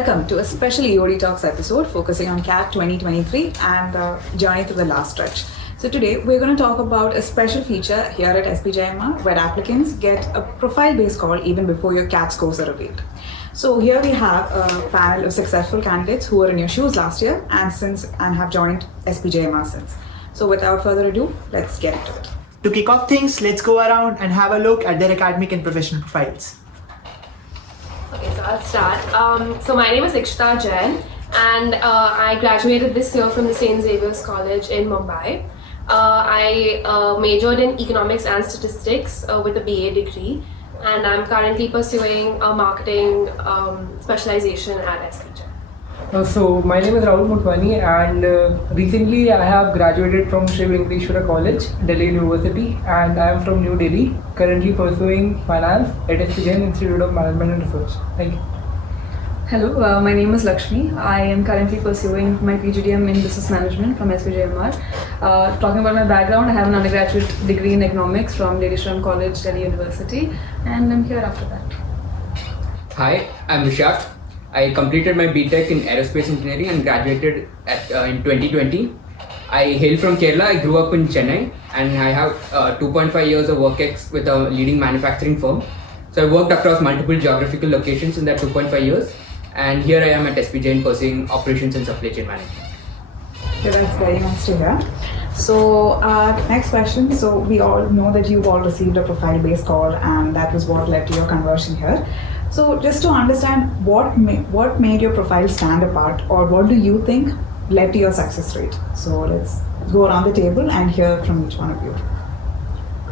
Welcome to a special EOD Talks episode focusing on CAT 2023 and the journey through the last stretch. So today we're going to talk about a special feature here at SPJIMR where applicants get a profile-based call even before your CAT scores are revealed. So here we have a panel of successful candidates who were in your shoes last year and have joined SPJIMR since. So without further ado, let's get into it. To kick off things, let's go around and have a look at their academic and professional profiles. Okay, so I'll start. So my name is Ikshita Jain and I graduated this year from the St. Xavier's College in Mumbai. I majored in economics and statistics with a BA degree, and I'm currently pursuing a marketing specialization at SPJ. So my name is Raghav and recently I have graduated from Sri Venkateshwara College, Delhi University, and I am from New Delhi, currently pursuing finance at SPJIMR Institute of Management and Research. Thank you. Hello, my name is Lakshmi. I am currently pursuing my PGDM in Business Management from SPJIMR. Talking about my background, I have an undergraduate degree in economics from Lady Shram College, Delhi University, and I'm here after that. Hi, I'm Vishak. I completed my BTech in Aerospace Engineering and graduated in 2020. I hail from Kerala. I grew up in Chennai and I have 2.5 years of work ex with a leading manufacturing firm. So I worked across multiple geographical locations in that 2.5 years. And here I am at SPJIMR pursuing operations and supply chain management. Okay, that's very nice to hear. So next question. So we all know that you've all received a profile-based call and that was what led to your conversion here. So just to understand what made your profile stand apart, or what do you think led to your success rate? So let's go around the table and hear from each one of you.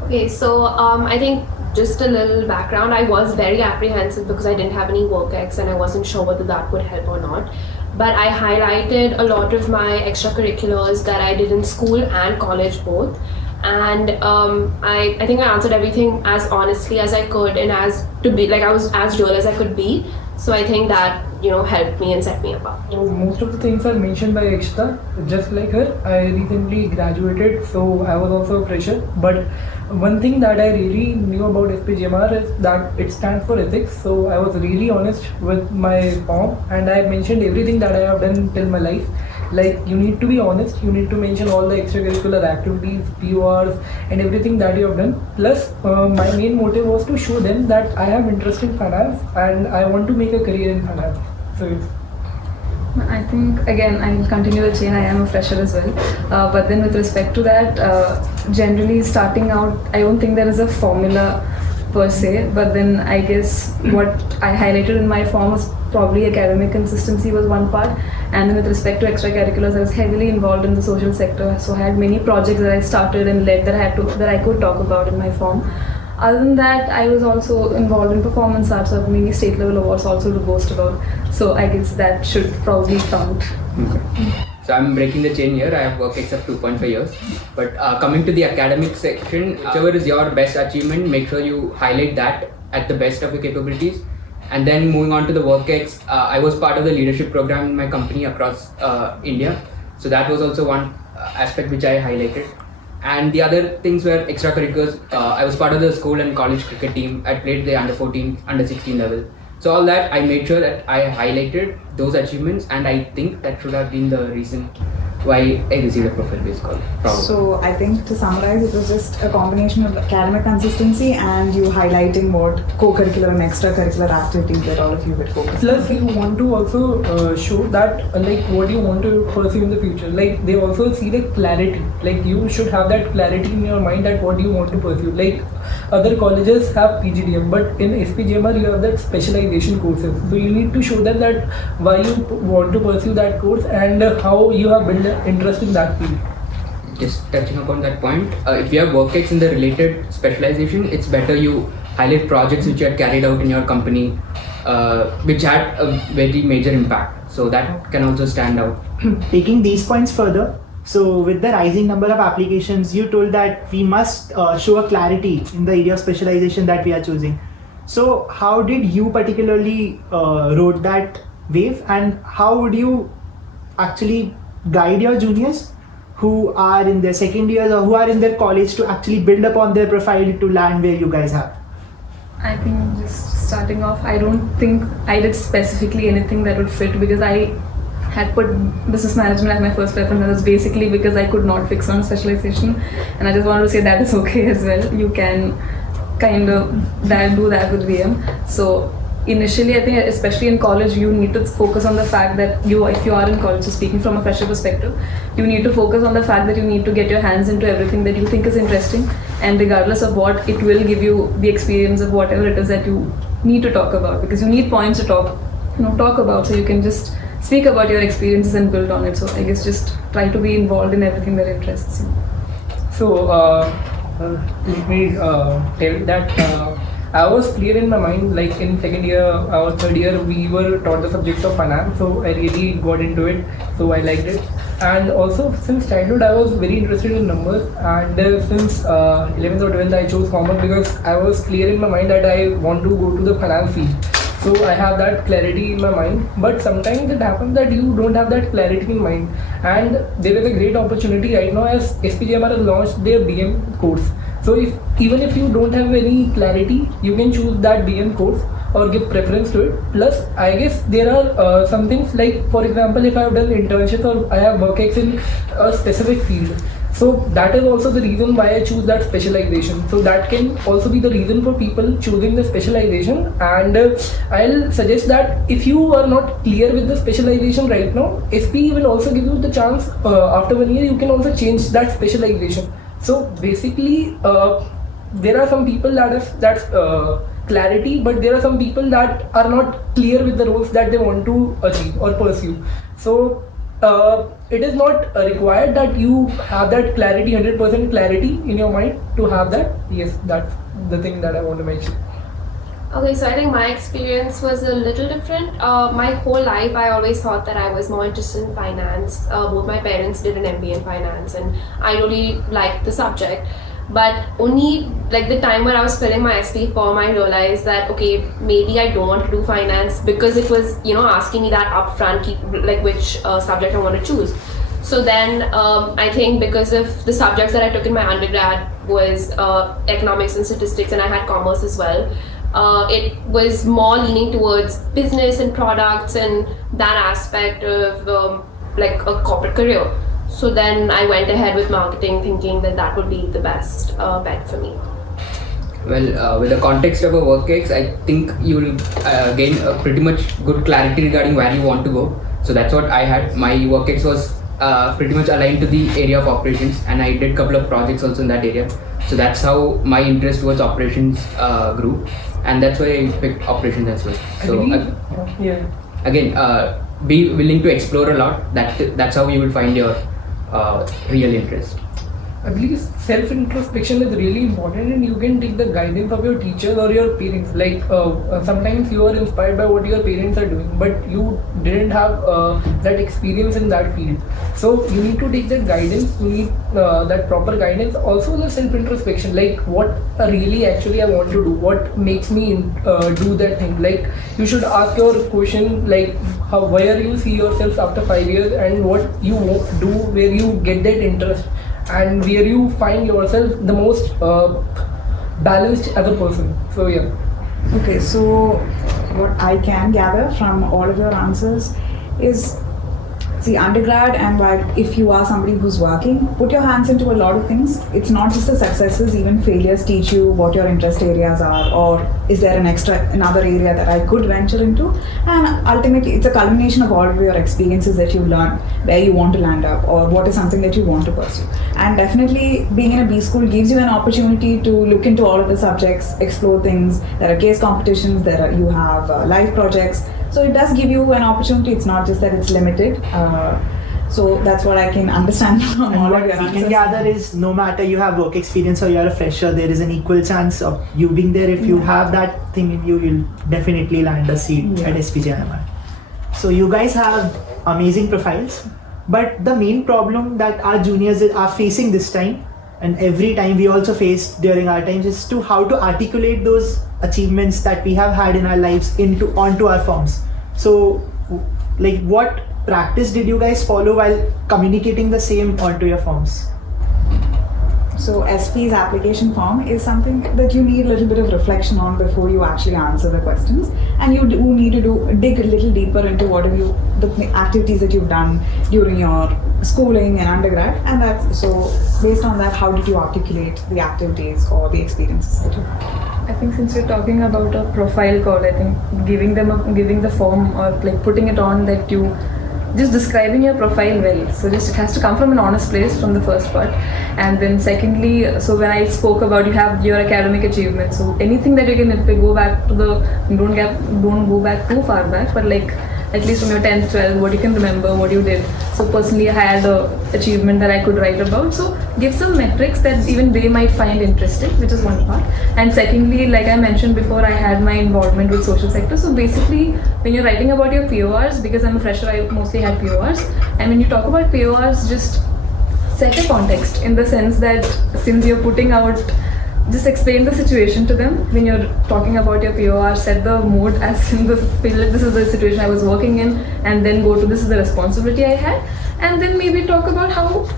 Okay, so I think just a little background. I was very apprehensive because I didn't have any work ex and I wasn't sure whether that would help or not. But I highlighted a lot of my extracurriculars that I did in school and college both. And I think I answered everything as honestly as I could and I was as real as I could be. So I think that helped me and set me apart. So most of the things are mentioned by Ikshita. Just like her, I recently graduated, so I was also a fresher. But one thing that I really knew about SPJIMR is that it stands for ethics. So I was really honest with my form and I mentioned everything that I have done till my life. Like, you need to be honest, you need to mention all the extracurricular activities, PORs and everything that you have done. Plus, my main motive was to show them that I have interest in finance and I want to make a career in finance. So I think, again, I'll continue the chain. I am a fresher as well. But then with respect to that, generally starting out, I don't think there is a formula per se, but then I guess what I highlighted in my form was probably academic consistency was one part, and then with respect to extracurriculars, I was heavily involved in the social sector, so I had many projects that I started and led that I could talk about in my form. Other than that, I was also involved in performance arts, so many state level awards also to boast about, so I guess that should probably count. Okay. So I'm breaking the chain here. I have worked except 2.5 years. But coming to the academic section, whichever is your best achievement, make sure you highlight that at the best of your capabilities. And then moving on to the work ex, I was part of the leadership program in my company across India. So that was also one aspect which I highlighted. And the other things were extracurriculars. I was part of the school and college cricket team. I played the under 14, under 16 level. So all that, I made sure that I highlighted those achievements, and I think that should have been the reason why I received a profile-based call. Probably. So I think to summarize, it was just a combination of academic consistency and you highlighting what co-curricular and extracurricular activities that all of you would focus on. plus you want to also show that like what you want to pursue in the future. Like, they also see the clarity. Like, you should have that clarity in your mind that what you want to pursue. Like, other colleges have PGDM, but in SPJIMR you have that specialization courses. So you need to show them that why you want to pursue that course and how you have built interest in that field. Just touching upon that point, if you have work ex in the related specialization, it's better you highlight projects which you had carried out in your company, which had a very major impact. So that can also stand out. Taking these points further, so with the rising number of applications, you told that we must show a clarity in the area of specialization that we are choosing. So how did you particularly rode that wave, and how would you actually guide your juniors who are in their second years or who are in their college to actually build upon their profile to land where you guys have? I think just starting off, I don't think I did specifically anything that would fit because I had put business management as my first preference, and that's basically because I could not fix on specialization, and I just wanted to say that is okay as well. You can kind of do that with VM. So initially, I think especially in college, you need to focus on the fact that if you are in college, so speaking from a fresher perspective, you need to focus on the fact that you need to get your hands into everything that you think is interesting, and regardless of what, it will give you the experience of whatever it is that you need to talk about, because you need points to talk about, so you can just speak about your experiences and build on it. So I guess just try to be involved in everything that interests you. So let me tell that I was clear in my mind, like in second year or third year, we were taught the subject of finance, so I really got into it, so I liked it. And also since childhood I was very interested in numbers, and since 11th or 12th I chose commerce because I was clear in my mind that I want to go to the finance field. So I have that clarity in my mind, but sometimes it happens that you don't have that clarity in mind, and there is a great opportunity right now as SPJIMR has launched their BM course. So even if you don't have any clarity, you can choose that BM course or give preference to it. Plus, I guess there are some things like, for example, if I have done internships or I have work ex in a specific field, so that is also the reason why I choose that specialization. So that can also be the reason for people choosing the specialization. And I'll suggest that if you are not clear with the specialization right now, SP will also give you the chance after 1 year, you can also change that specialization. So basically, there are some people that's clarity, but there are some people that are not clear with the roles that they want to achieve or pursue. So it is not required that you have that clarity, 100% clarity in your mind to have that. Yes, that's the thing that I want to mention. Okay, so I think my experience was a little different. My whole life, I always thought that I was more interested in finance. Both my parents did an MBA in finance, and I really liked the subject. But only like the time when I was filling my SP form, I realized that okay, maybe I don't want to do finance, because it was asking me that upfront, like which subject I want to choose. So then I think because of the subjects that I took in my undergrad was economics and statistics, and I had commerce as well. It was more leaning towards business and products and that aspect of like a corporate career. So then I went ahead with marketing, thinking that would be the best bet for me. Well, with the context of a work ex, I think you will gain a pretty much good clarity regarding where you want to go. So that's what I had. My work ex was pretty much aligned to the area of operations, and I did a couple of projects also in that area. So that's how my interest towards operations grew, and that's why I picked operations as well. So again, be willing to explore a lot. That's how you will find your real interest. I believe self-introspection is really important, and you can take the guidance of your teachers or your parents. Like sometimes you are inspired by what your parents are doing, but you didn't have that experience in that field. So you need to take that guidance, you need that proper guidance. Also the self-introspection, like what really actually I want to do, what makes me do that thing. Like you should ask your question, like where you see yourself after 5 years, and what you do, where you get that interest, and where you find yourself the most balanced as a person. So yeah. Okay, so what I can gather from all of your answers is, see, undergrad and if you are somebody who's working, put your hands into a lot of things. It's not just the successes, even failures teach you what your interest areas are, or is there another area that I could venture into, and ultimately it's a culmination of all of your experiences that you learn, where you want to land up, or what is something that you want to pursue. And definitely being in a B school gives you an opportunity to look into all of the subjects, explore things. There are case competitions, you have live projects. So it does give you an opportunity. It's not just that it's limited. So that's what I can understand from all of your What we answers. can gather is, no matter you have work experience or you're a fresher, there is an equal chance of you being there. If you have that thing in you, you'll definitely land a seat at SPJIMR. So you guys have amazing profiles, but the main problem that our juniors are facing this time, and every time we also faced during our times, is to how to articulate those achievements that we have had in our lives onto our forms. So like, what practice did you guys follow while communicating the same onto your forms? So SP's application form is something that you need a little bit of reflection on before you actually answer the questions, and you do need to dig a little deeper into the activities that you've done during your schooling and undergrad, and that's so based on that, how did you articulate the activities or the experiences that you had? I think since you're talking about a profile call, I think giving the form or like putting it on that you just describing your profile well. So just it has to come from an honest place from the first part, and then secondly, so when I spoke about you have your academic achievements, so anything that you can go back to don't go back too far back, but like at least from your 10th, 12th, what you can remember, what you did. So personally, I had a achievement that I could write about. So give some metrics that even they might find interesting, which is one part. And secondly, like I mentioned before, I had my involvement with social sector. So basically, when you're writing about your PORs, because I'm a fresher, I mostly had PORs. And when you talk about PORs, just set a context in the sense that since you're putting out, just explain the situation to them when you're talking about your POR, set the mood as in the feel like this is the situation I was working in, and then go to this is the responsibility I had, and then maybe talk about how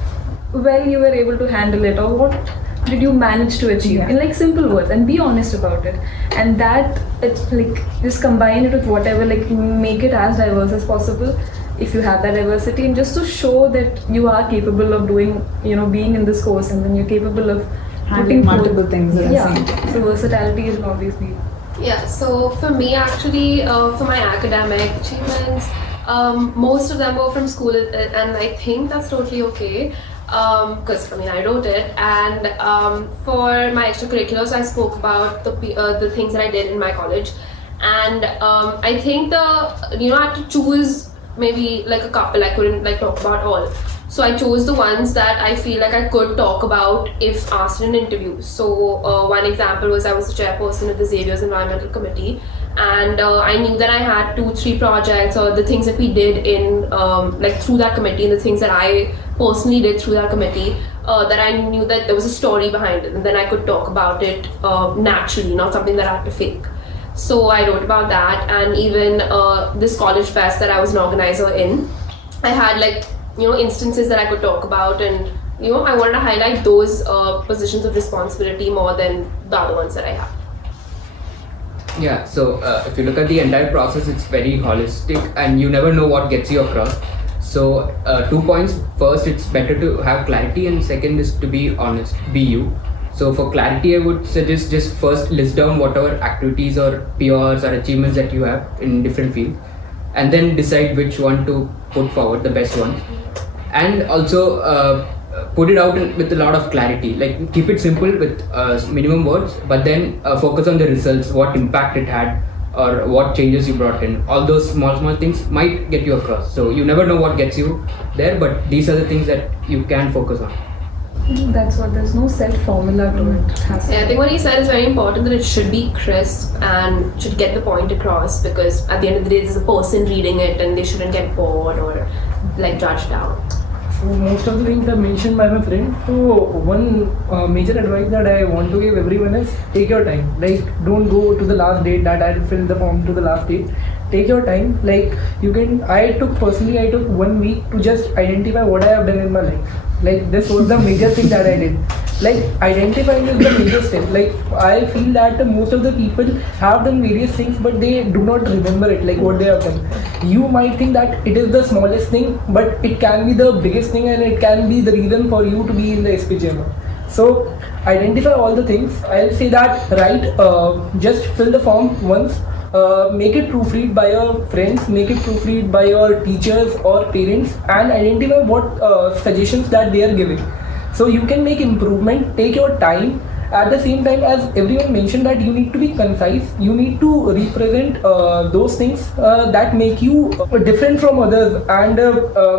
well you were able to handle it or what did you manage to achieve in like simple words, and be honest about it. And that it's like just combine it with whatever, like make it as diverse as possible if you have that diversity, and just to show that you are capable of doing, being in this course, and then you're capable of handling multiple things at the same time. Yeah, so versatility will always be. Yeah, so for me actually, for my academic achievements, most of them were from school, and I think that's totally okay, because I wrote it. And for my extracurriculars, I spoke about the things that I did in my college, and I think I had to choose maybe like a couple. I couldn't like talk about all. So I chose the ones that I feel like I could talk about if asked in an interview. So one example was I was the chairperson of the Xavier's Environmental Committee, and I knew that I had 2-3 projects or the things that we did in through that committee, and the things that I personally did through that committee, that I knew that there was a story behind it, and then I could talk about it naturally, not something that I had to fake. So I wrote about that, and even this college fest that I was an organizer in, I had instances that I could talk about, and I wanted to highlight those positions of responsibility more than the other ones that I have. Yeah, so if you look at the entire process, it's very holistic and you never know what gets you across. So 2 points. First, it's better to have clarity, and second is to be honest, be you. So for clarity, I would suggest just first list down whatever activities or PRs or achievements that you have in different fields, and then decide which one to put forward, the best one. And also put it out with a lot of clarity, like keep it simple with minimum words, but then focus on the results, what impact it had or what changes you brought in. All those small things might get you across. So you never know what gets you there, but these are the things that you can focus on. That's what, there's no set formula to it. I think what he said is very important, that it should be crisp and should get the point across, because at the end of the day there's a person reading it and they shouldn't get bored or judged out. So most of the things are mentioned by my friend. So one major advice that I want to give everyone is take your time. Don't go to the last date that I'll fill the form to the last date. Take your time. I took 1 week to just identify what I have done in my life. This was the major thing that I did. Identifying is the major step. I feel that most of the people have done various things, but they do not remember it, what they have done. You might think that it is the smallest thing, but it can be the biggest thing, and it can be the reason for you to be in the SPJIMR. So identify all the things. I'll say that just fill the form once. Make it proofread by your friends, make it proofread by your teachers or parents, and identify what suggestions that they are giving. So you can make improvement, take your time. At the same time, as everyone mentioned, that you need to be concise, you need to represent those things that make you different from others, and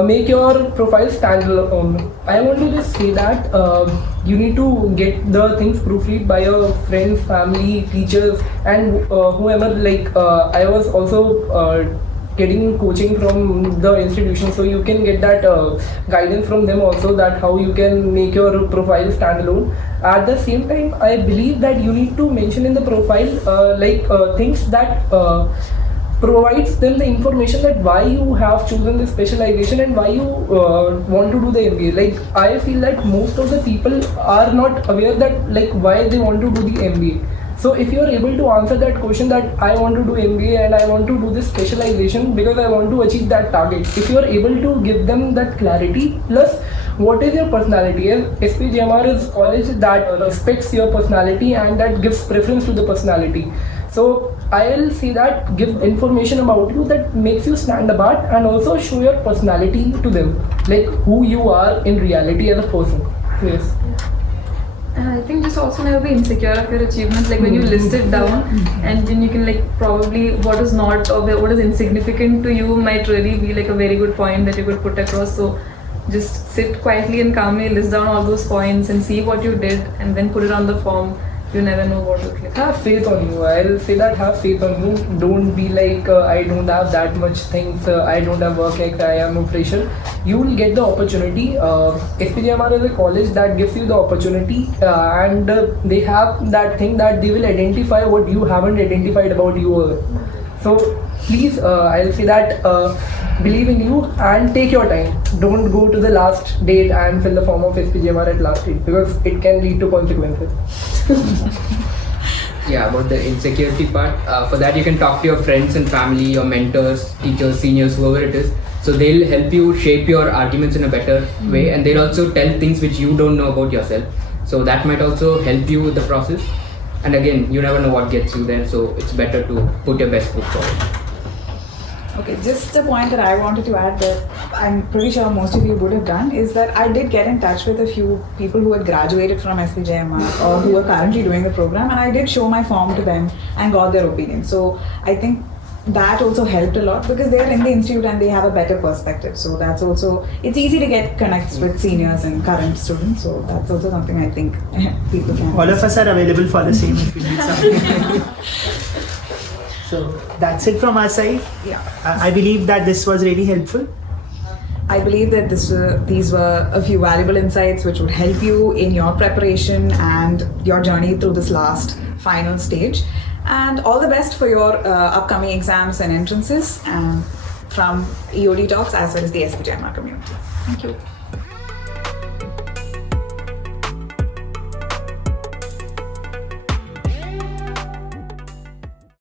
make your profile stand alone. I want to just say that you need to get the things proofread by your friends, family, teachers, and whoever. I was also getting coaching from the institution, so you can get that guidance from them also, that how you can make your profile stand alone. At the same time, I believe that you need to mention in the profile things that provides them the information that why you have chosen this specialization and why you want to do the MBA. Like I feel that most of the people are not aware that like why they want to do the MBA. So if you are able to answer that question that I want to do MBA and I want to do this specialization because I want to achieve that target, if you are able to give them that clarity, plus what is your personality? SPJIMR is a college that respects your personality and that gives preference to the personality. So I'll say that give information about you that makes you stand apart and also show your personality to them, like who you are in reality as a person. Yes. And I think just also never be insecure of your achievements. Like when you list it down, and then you can like probably what is not or what is insignificant to you might really be like a very good point that you could put across. So just sit quietly and calmly, list down all those points and see what you did, and then put it on the form. You never know what to click. Have faith on you. I'll say that have faith on you. Don't be like I don't have that much things. I don't have work ethic. I am a fresher. You will get the opportunity. SPJIMR is a college that gives you the opportunity, and they have that thing that they will identify what you haven't identified about you. So please, I'll say that believe in you and take your time. Don't go to the last date and fill the form of SPJIMR at last date because it can lead to consequences. Yeah, about the insecurity part, for that you can talk to your friends and family, your mentors, teachers, seniors, whoever it is. So they'll help you shape your arguments in a better way, and they'll also tell things which you don't know about yourself. So that might also help you with the process. And again, you never know what gets you there, so it's better to put your best foot forward. Okay, just the point that I wanted to add that I'm pretty sure most of you would have done is that I did get in touch with a few people who had graduated from SPJIMR or who are currently doing the program, and I did show my form to them and got their opinion. So I think that also helped a lot because they're in the institute and they have a better perspective. So that's also, it's easy to get connects with seniors and current students. So that's also something I think people can. All of us are available for the same if you need something. So that's it from our side. Yeah. I believe that this was really helpful. I believe that these were a few valuable insights which would help you in your preparation and your journey through this last final stage. And all the best for your upcoming exams and entrances from EOD Talks as well as the SPJIMR community. Thank you.